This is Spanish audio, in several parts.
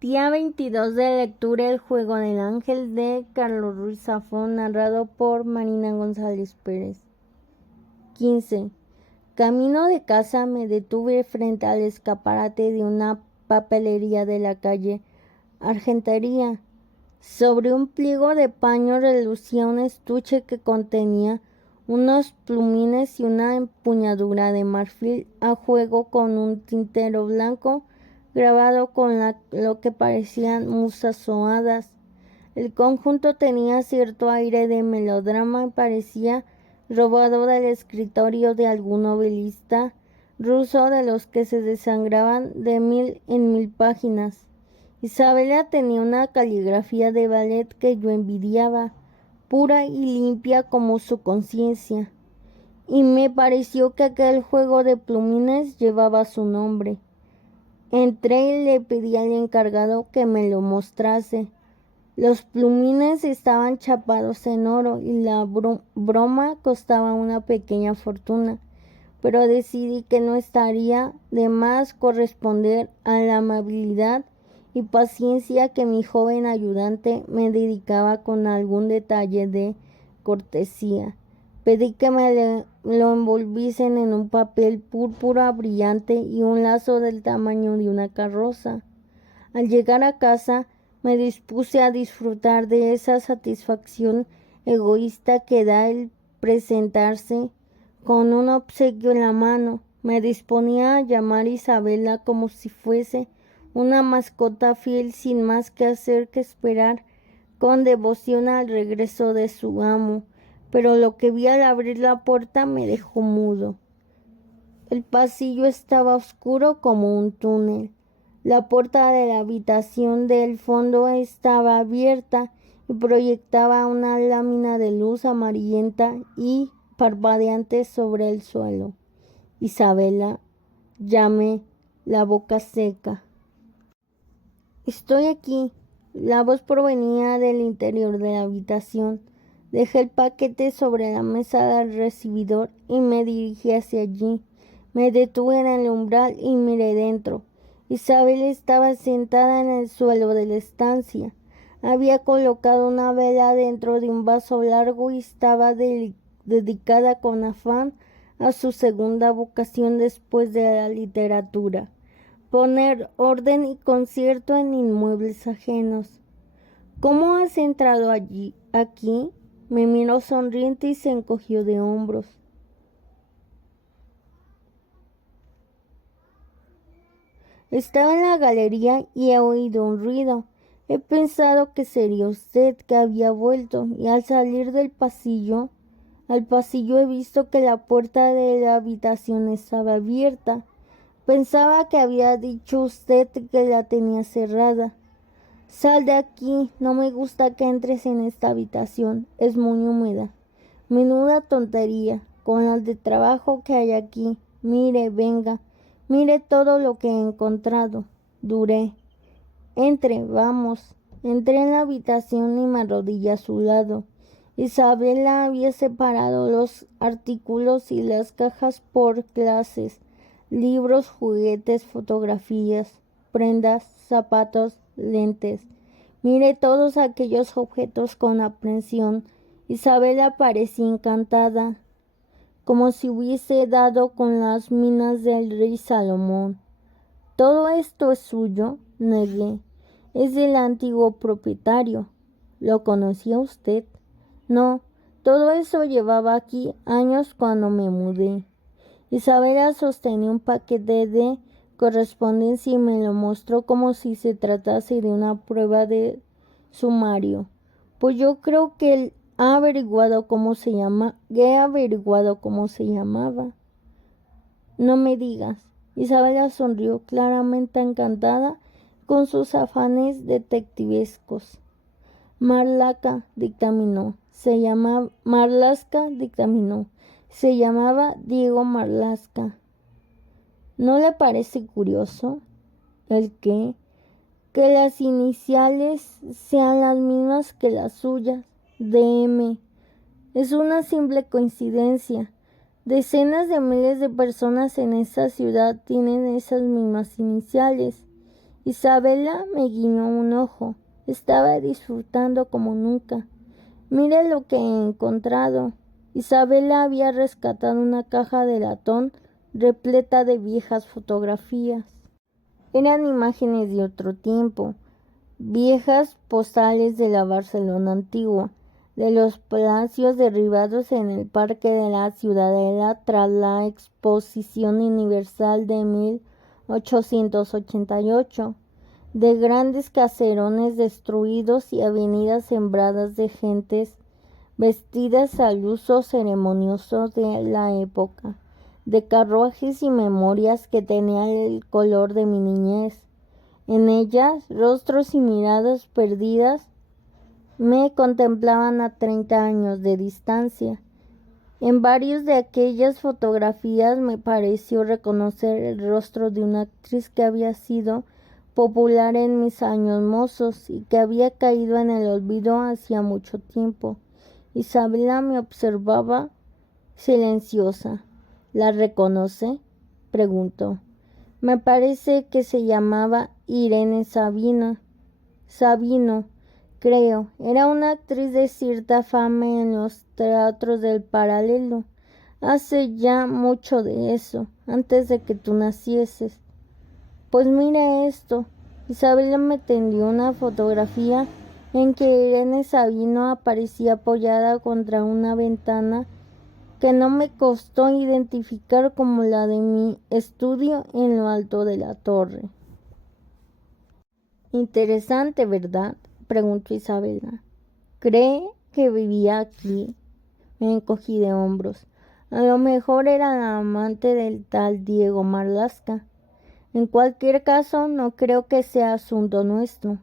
Día 22 de lectura El juego del ángel de Carlos Ruiz Zafón, narrado por Marina González Pérez. 15. Camino de casa me detuve frente al escaparate de una papelería de la calle Argentería. Sobre un pliego de paño relucía un estuche que contenía unos plumines y una empuñadura de marfil a juego con un tintero blanco grabado con lo que parecían musas o hadas. El conjunto tenía cierto aire de melodrama y parecía robado del escritorio de algún novelista ruso de los que se desangraban de 1000 en 1000 páginas. Isabela tenía una caligrafía de ballet que yo envidiaba, pura y limpia como su conciencia, y me pareció que aquel juego de plumines llevaba su nombre. Entré y le pedí al encargado que me lo mostrase. Los plumines estaban chapados en oro y la broma costaba una pequeña fortuna, pero decidí que no estaría de más corresponder a la amabilidad y paciencia que mi joven ayudante me dedicaba con algún detalle de cortesía. Pedí que me lo envolviesen en un papel púrpura brillante y un lazo del tamaño de una carroza. Al llegar a casa, me dispuse a disfrutar de esa satisfacción egoísta que da el presentarse con un obsequio en la mano. Me disponía a llamar a Isabela como si fuese una mascota fiel sin más que hacer que esperar con devoción al regreso de su amo, pero lo que vi al abrir la puerta me dejó mudo. El pasillo estaba oscuro como un túnel. La puerta de la habitación del fondo estaba abierta y proyectaba una lámina de luz amarillenta y parpadeante sobre el suelo. Isabela, llamé, la boca seca. Estoy aquí. La voz provenía del interior de la habitación. Dejé el paquete sobre la mesa del recibidor y me dirigí hacia allí. Me detuve en el umbral y miré dentro. Isabel estaba sentada en el suelo de la estancia. Había colocado una vela dentro de un vaso largo y estaba dedicada con afán a su segunda vocación después de la literatura: poner orden y concierto en inmuebles ajenos. ¿Cómo has entrado aquí? Me miró sonriente y se encogió de hombros. Estaba en la galería y he oído un ruido. He pensado que sería usted, que había vuelto, y al salir al pasillo he visto que la puerta de la habitación estaba abierta. Pensaba que había dicho usted que la tenía cerrada. Sal de aquí, no me gusta que entres en esta habitación, es muy húmeda. Menuda tontería, con el de trabajo que hay aquí. Mire, venga, mire todo lo que he encontrado. Duré. Entre, vamos. Entré en la habitación y me arrodillé a su lado. Isabela había separado los artículos y las cajas por clases: libros, juguetes, fotografías, prendas, zapatos, lentes. Miré todos aquellos objetos con aprensión. Isabela parecía encantada, como si hubiese dado con las minas del rey Salomón. ¿Todo esto es suyo? Negué. Es del antiguo propietario. ¿Lo conocía usted? No, todo eso llevaba aquí años cuando me mudé. Isabela sostenía un paquete de correspondencia y me lo mostró como si se tratase de una prueba de sumario. Pues yo creo que él ha averiguado cómo se llama, he averiguado cómo se llamaba. No me digas. Isabela sonrió, claramente encantada con sus afanes detectivescos. Marlaska dictaminó. Se llamaba Diego Marlaska. ¿No le parece curioso? ¿El qué? Que las iniciales sean las mismas que las suyas. DM. Es una simple coincidencia. Decenas de miles de personas en esta ciudad tienen esas mismas iniciales. Isabela me guiñó un ojo. Estaba disfrutando como nunca. Mire lo que he encontrado. Isabela había rescatado una caja de latón repleta de viejas fotografías. Eran imágenes de otro tiempo, viejas postales de la Barcelona antigua, de los palacios derribados en el Parque de la Ciudadela tras la Exposición Universal de 1888, de grandes caserones destruidos y avenidas sembradas de gentes vestidas al uso ceremonioso de la época, de carruajes y memorias que tenían el color de mi niñez. En ellas, rostros y miradas perdidas me contemplaban a 30 años de distancia. En varias de aquellas fotografías me pareció reconocer el rostro de una actriz que había sido popular en mis años mozos y que había caído en el olvido hacía mucho tiempo. Isabela me observaba silenciosa. ¿La reconoce?, preguntó. Me parece que se llamaba Irene Sabino, creo. Era una actriz de cierta fama en los teatros del Paralelo. Hace ya mucho de eso, antes de que tú nacieses. Pues mira esto. Isabela me tendió una fotografía en que Irene Sabino aparecía apoyada contra una ventana que no me costó identificar como la de mi estudio en lo alto de la torre. Interesante, ¿verdad?, preguntó Isabela. ¿Cree que vivía aquí? Me encogí de hombros. A lo mejor era la amante del tal Diego Marlaska. En cualquier caso, no creo que sea asunto nuestro.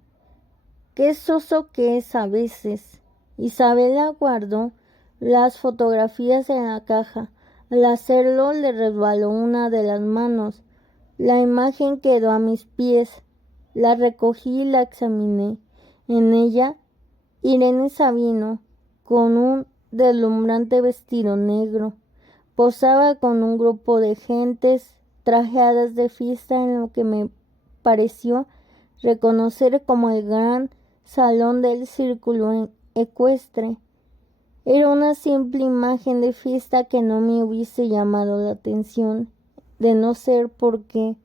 Qué soso que es a veces. Isabela guardó las fotografías en la caja. Al hacerlo le resbaló una de las manos. La imagen quedó a mis pies. La recogí y la examiné. En ella, Irene Sabino, con un deslumbrante vestido negro, posaba con un grupo de gentes trajeadas de fiesta en lo que me pareció reconocer como el gran salón del círculo ecuestre. Era una simple imagen de fiesta que no me hubiese llamado la atención, de no ser porque,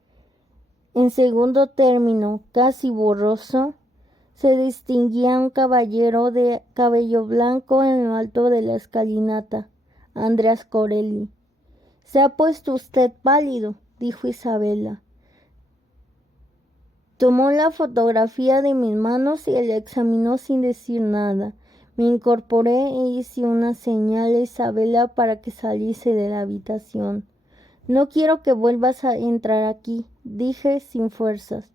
en segundo término, casi borroso, se distinguía un caballero de cabello blanco en lo alto de la escalinata, Andreas Corelli. «Se ha puesto usted pálido», dijo Isabela. Tomó la fotografía de mis manos y la examinó sin decir nada. Me incorporé e hice una señal a Isabela para que saliese de la habitación. «No quiero que vuelvas a entrar aquí», dije sin fuerzas.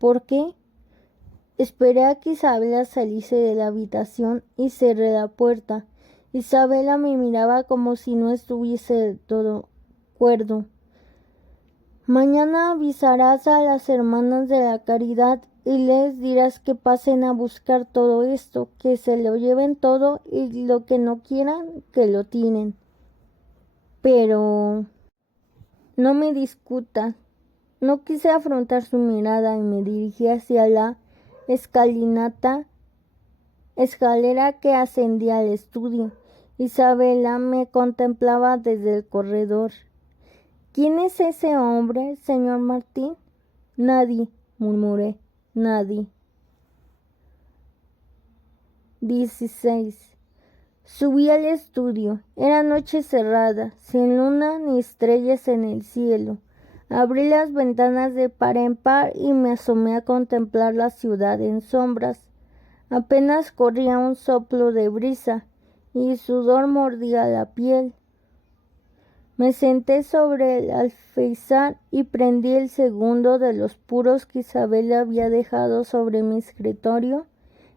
«¿Por qué?» Esperé a que Isabela saliese de la habitación y cerré la puerta. Isabela me miraba como si no estuviese del todo cuerdo. «Mañana avisarás a las hermanas de la caridad y les dirás que pasen a buscar todo esto, que se lo lleven todo y lo que no quieran, que lo tiren. Pero no me discutas». No quise afrontar su mirada y me dirigí hacia la escalera que ascendía al estudio. Isabela me contemplaba desde el corredor. «¿Quién es ese hombre, señor Martín?» «Nadie», murmuré, «nadie». 16. Subí al estudio. Era noche cerrada, sin luna ni estrellas en el cielo. Abrí las ventanas de par en par y me asomé a contemplar la ciudad en sombras. Apenas corría un soplo de brisa y sudor mordía la piel. Me senté sobre el alféizar y prendí el segundo de los puros que Isabela había dejado sobre mi escritorio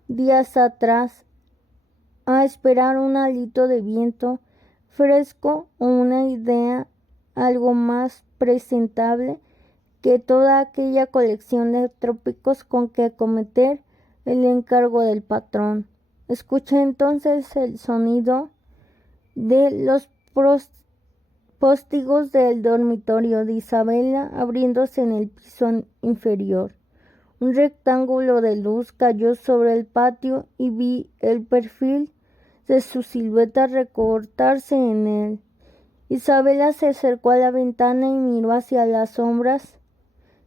días atrás, a esperar un hálito de viento fresco o una idea algo más presentable que toda aquella colección de trópicos con que acometer el encargo del patrón. Escuché entonces el sonido de los póstigos del dormitorio de Isabela abriéndose en el piso inferior. Un rectángulo de luz cayó sobre el patio y vi el perfil de su silueta recortarse en él. Isabela se acercó a la ventana y miró hacia las sombras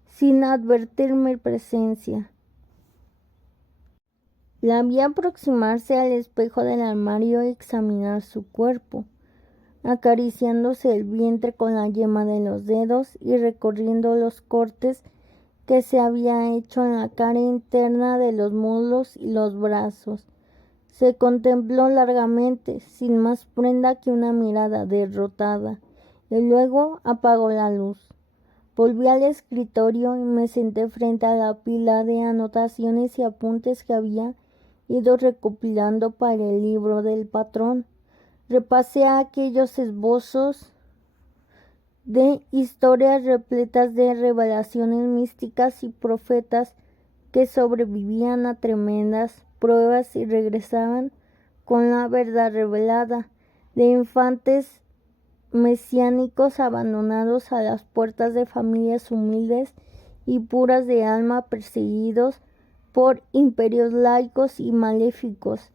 sin advertir mi presencia. La vi aproximarse al espejo del armario y examinar su cuerpo, acariciándose el vientre con la yema de los dedos y recorriendo los cortes que se había hecho en la cara interna de los muslos y los brazos. Se contempló largamente, sin más prenda que una mirada derrotada, y luego apagó la luz. Volví al escritorio y me senté frente a la pila de anotaciones y apuntes que había ido recopilando para el libro del patrón. Repasé aquellos esbozos de historias repletas de revelaciones místicas y profetas que sobrevivían a tremendas pruebas y regresaban con la verdad revelada, de infantes mesiánicos abandonados a las puertas de familias humildes y puras de alma perseguidos por imperios laicos y maléficos,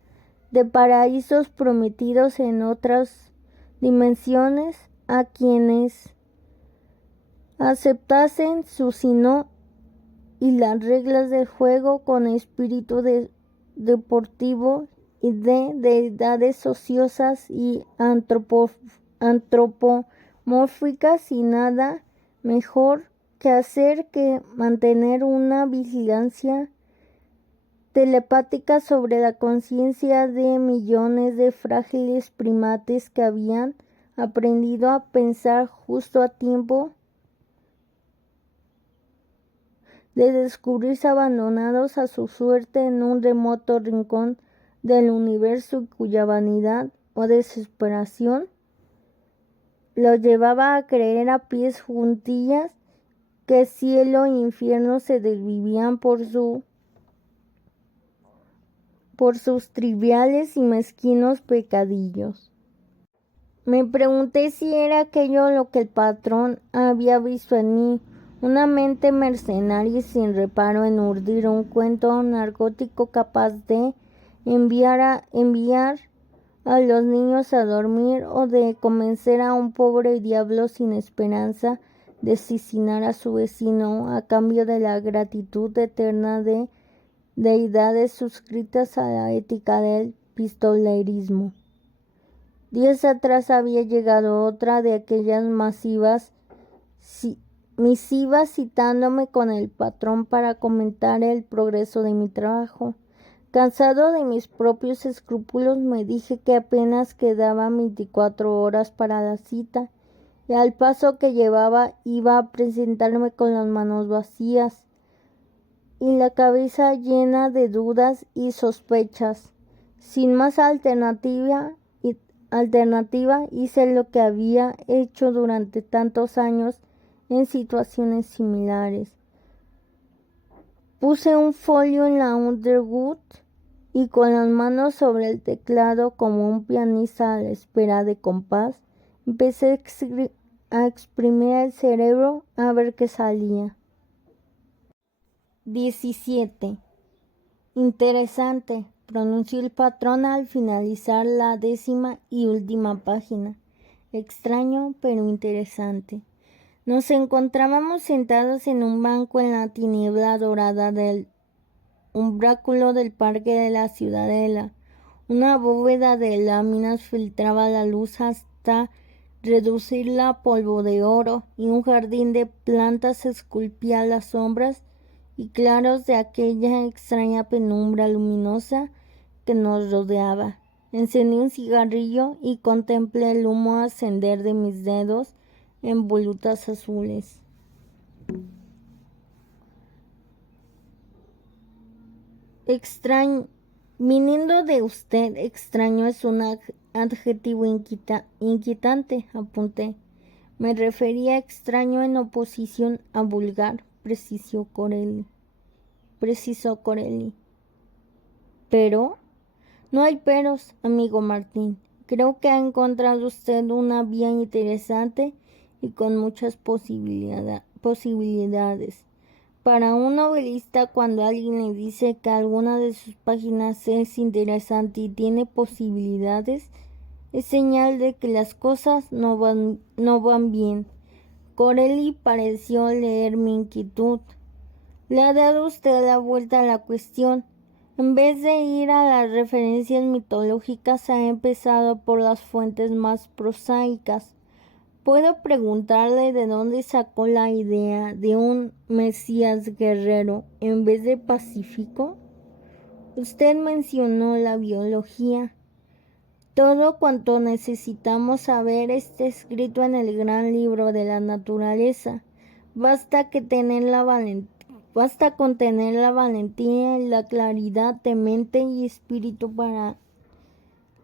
de paraísos prometidos en otras dimensiones a quienes aceptasen su sino y las reglas del juego con espíritu deportivo y de deidades ociosas y antropomórficas y nada mejor que hacer que mantener una vigilancia telepática sobre la conciencia de millones de frágiles primates que habían aprendido a pensar justo a tiempo de descubrirse abandonados a su suerte en un remoto rincón del universo y cuya vanidad o desesperación los llevaba a creer a pies juntillas que cielo e infierno se desvivían por sus triviales y mezquinos pecadillos. Me pregunté si era aquello lo que el patrón había visto en mí, una mente mercenaria y sin reparo en urdir un cuento narcótico capaz de enviar a los niños a dormir o de convencer a un pobre diablo sin esperanza de asesinar a su vecino a cambio de la gratitud eterna de deidades suscritas a la ética del pistolerismo. Días atrás había llegado otra de aquellas misivas citándome con el patrón para comentar el progreso de mi trabajo. Cansado de mis propios escrúpulos, me dije que apenas quedaban 24 horas para la cita, y al paso que llevaba iba a presentarme con las manos vacías y la cabeza llena de dudas y sospechas. Sin más alternativa, hice lo que había hecho durante tantos años en situaciones similares. Puse un folio en la Underwood y con las manos sobre el teclado como un pianista a la espera de compás, empecé a exprimir el cerebro a ver qué salía. 17. Interesante, pronunció el patrón al finalizar la 10ª y última página. Extraño, pero interesante. Nos encontrábamos sentados en un banco en la tiniebla dorada del umbráculo del parque de la Ciudadela. Una bóveda de láminas filtraba la luz hasta reducirla a polvo de oro, y un jardín de plantas esculpía las sombras y claros de aquella extraña penumbra luminosa que nos rodeaba. Encendí un cigarrillo y contemplé el humo ascender de mis dedos en volutas azules. Extraño, viniendo de usted, extraño es un adjetivo inquietante, apunté. Me refería a extraño en oposición a vulgar, precisó Corelli. Pero no hay peros, amigo Martín. Creo que ha encontrado usted una vía interesante y con muchas posibilidades. Para un novelista, cuando alguien le dice que alguna de sus páginas es interesante y tiene posibilidades, es señal de que las cosas no van bien. Corelli pareció leer mi inquietud. Le ha dado usted la vuelta a la cuestión. En vez de ir a las referencias mitológicas, ha empezado por las fuentes más prosaicas. ¿Puedo preguntarle de dónde sacó la idea de un Mesías guerrero en vez de pacífico? Usted mencionó la biología. Todo cuanto necesitamos saber está escrito en el gran libro de la naturaleza. Basta con tener la valentía y la claridad de mente y espíritu para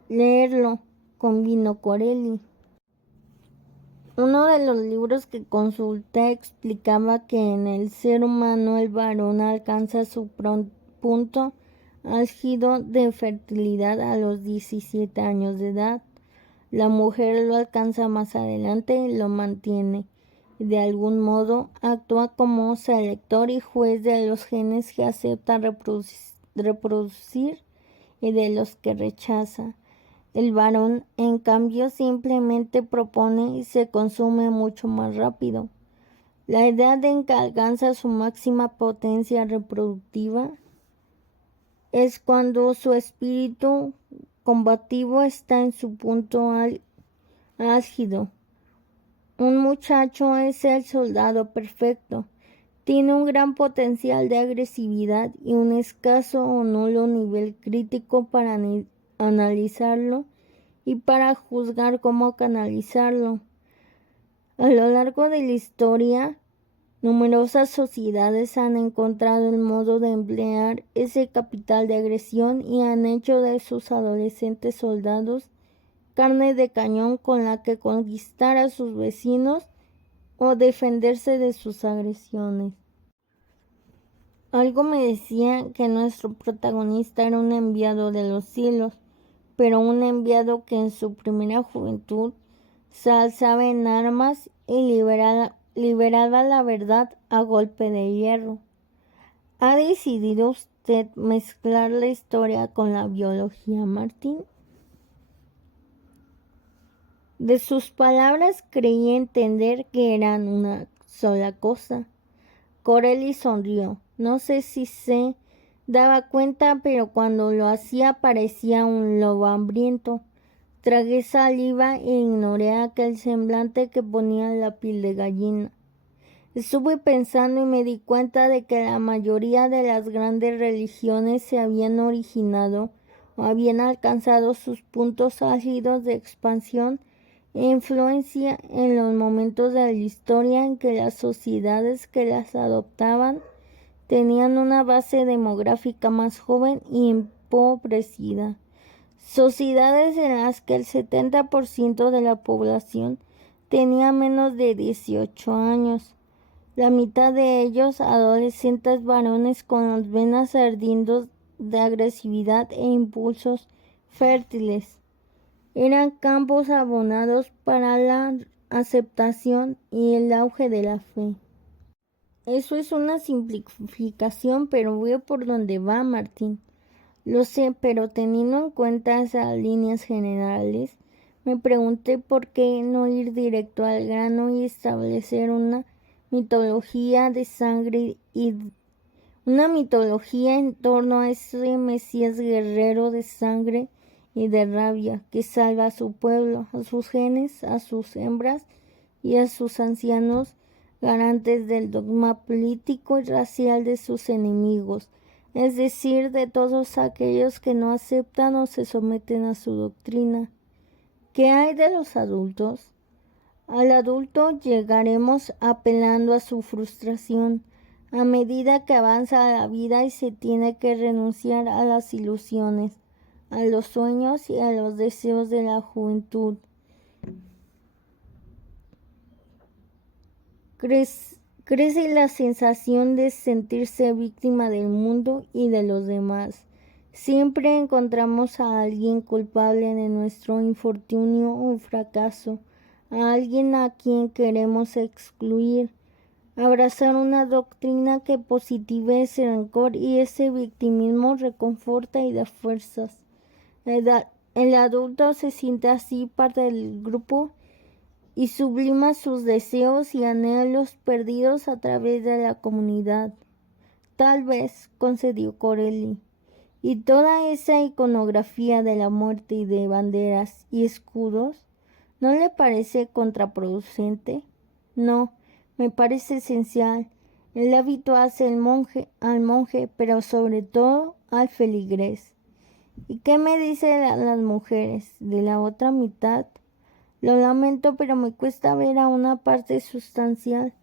leerlo, convino Corelli. Uno de los libros que consulté explicaba que en el ser humano el varón alcanza su punto álgido de fertilidad a los 17 años de edad. La mujer lo alcanza más adelante y lo mantiene. De algún modo actúa como selector y juez de los genes que acepta reproducir y de los que rechaza. El varón, en cambio, simplemente propone y se consume mucho más rápido. La edad en que alcanza su máxima potencia reproductiva es cuando su espíritu combativo está en su punto álgido. Un muchacho es el soldado perfecto. Tiene un gran potencial de agresividad y un escaso o nulo nivel crítico para analizarlo y para juzgar cómo canalizarlo. A lo largo de la historia, numerosas sociedades han encontrado el modo de emplear ese capital de agresión y han hecho de sus adolescentes soldados carne de cañón con la que conquistar a sus vecinos o defenderse de sus agresiones. Algo me decía que nuestro protagonista era un enviado de los cielos, pero un enviado que en su primera juventud se alzaba en armas y liberaba la verdad a golpe de hierro. ¿Ha decidido usted mezclar la historia con la biología, Martín? De sus palabras creí entender que eran una sola cosa. Corelli sonrió. No sé si se daba cuenta, pero cuando lo hacía parecía un lobo hambriento. Tragué saliva e ignoré aquel semblante que ponía la piel de gallina. Estuve pensando y me di cuenta de que la mayoría de las grandes religiones se habían originado o habían alcanzado sus puntos álgidos de expansión e influencia en los momentos de la historia en que las sociedades que las adoptaban tenían una base demográfica más joven y empobrecida. Sociedades en las que el 70% de la población tenía menos de 18 años. La mitad de ellos adolescentes varones con las venas ardiendo de agresividad e impulsos fértiles. Eran campos abonados para la aceptación y el auge de la fe. Eso es una simplificación, pero veo por dónde va, Martín. Lo sé, pero teniendo en cuenta esas líneas generales, me pregunté por qué no ir directo al grano y establecer una mitología de sangre y una mitología en torno a ese Mesías guerrero de sangre y de rabia que salva a su pueblo, a sus genes, a sus hembras y a sus ancianos, garantes del dogma político y racial de sus enemigos, es decir, de todos aquellos que no aceptan o se someten a su doctrina. ¿Qué hay de los adultos? Al adulto llegaremos apelando a su frustración a medida que avanza la vida y se tiene que renunciar a las ilusiones, a los sueños y a los deseos de la juventud. Crece la sensación de sentirse víctima del mundo y de los demás. Siempre encontramos a alguien culpable de nuestro infortunio o fracaso, a alguien a quien queremos excluir, Abrazar una doctrina que positive ese rencor y ese victimismo reconforta y da fuerzas. El adulto se siente así parte del grupo y sublima sus deseos y anhelos perdidos a través de la comunidad. Tal vez, concedió Corelli, y toda esa iconografía de la muerte y de banderas y escudos, ¿no le parece contraproducente? No, me parece esencial. El hábito hace al monje, pero sobre todo al feligrés. ¿Y qué me dicen las mujeres de la otra mitad? Lo lamento, pero me cuesta ver a una parte sustancial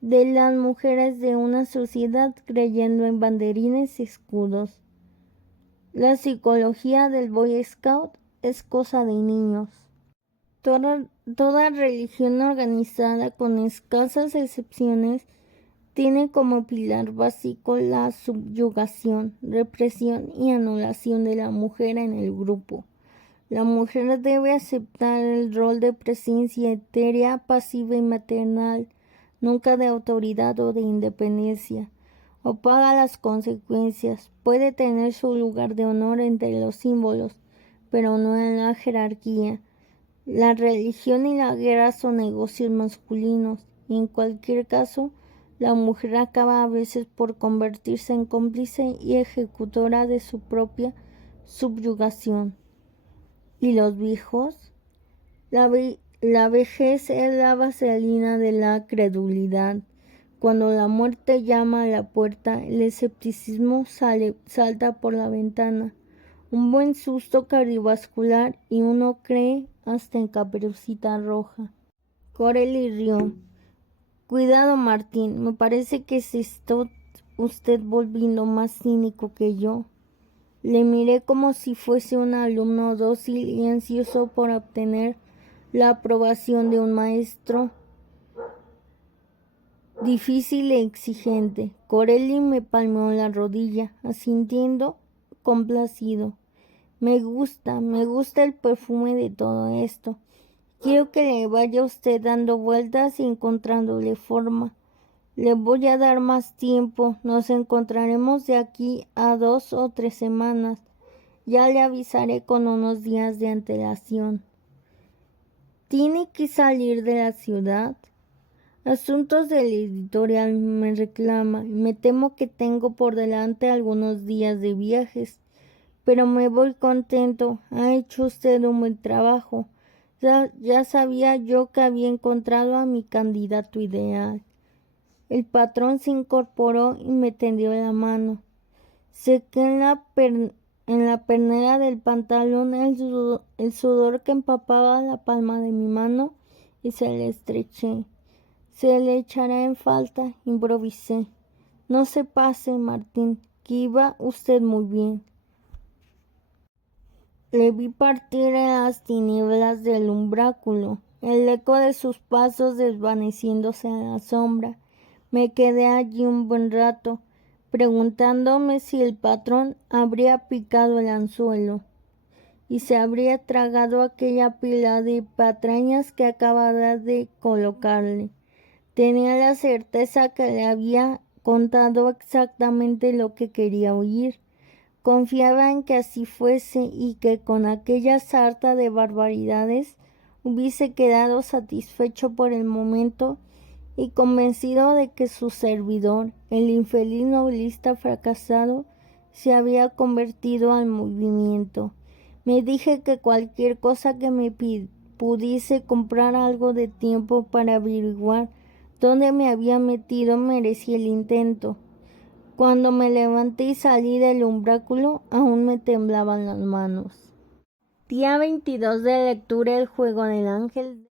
de las mujeres de una sociedad creyendo en banderines y escudos. La psicología del Boy Scout es cosa de niños. Toda religión organizada, con escasas excepciones, tiene como pilar básico la subyugación, represión y anulación de la mujer en el grupo. La mujer debe aceptar el rol de presencia etérea, pasiva y maternal, nunca de autoridad o de independencia, o paga las consecuencias. Puede tener su lugar de honor entre los símbolos, pero no en la jerarquía. La religión y la guerra son negocios masculinos, y en cualquier caso, la mujer acaba a veces por convertirse en cómplice y ejecutora de su propia subyugación. ¿Y los viejos? La vejez es la vaselina de la credulidad. Cuando la muerte llama a la puerta, el escepticismo salta por la ventana. Un buen susto cardiovascular y uno cree hasta en Caperucita Roja. Corelli rió. Cuidado, Martín, me parece que se está usted volviendo más cínico que yo. Le miré como si fuese un alumno dócil y ansioso por obtener la aprobación de un maestro difícil e exigente. Corelli me palmeó la rodilla, asintiendo complacido. Me gusta el perfume de todo esto. Quiero que le vaya usted dando vueltas y encontrándole forma. Le voy a dar más tiempo. Nos encontraremos de aquí a 2 o 3 semanas. Ya le avisaré con unos días de antelación. ¿Tiene que salir de la ciudad? Asuntos del editorial me reclama y me temo que tengo por delante algunos días de viajes, pero me voy contento. Ha hecho usted un buen trabajo. Ya sabía yo que había encontrado a mi candidato ideal. El patrón se incorporó y me tendió la mano. Sequé en la pernera del pantalón el sudor que empapaba la palma de mi mano y se le estreché. Se le echará en falta, improvisé. No se pase, Martín, que iba usted muy bien. Le vi partir en las tinieblas del umbráculo, el eco de sus pasos desvaneciéndose en la sombra. Me quedé allí un buen rato, preguntándome si el patrón habría picado el anzuelo y se habría tragado aquella pila de patrañas que acababa de colocarle. Tenía la certeza que le había contado exactamente lo que quería oír. Confiaba en que así fuese y que con aquella sarta de barbaridades hubiese quedado satisfecho por el momento y convencido de que su servidor, el infeliz novelista fracasado, se había convertido al movimiento. Me dije que cualquier cosa que me pudiese comprar algo de tiempo para averiguar dónde me había metido merecía el intento. Cuando me levanté y salí del umbráculo, aún me temblaban las manos. Día 22 de lectura El juego del ángel.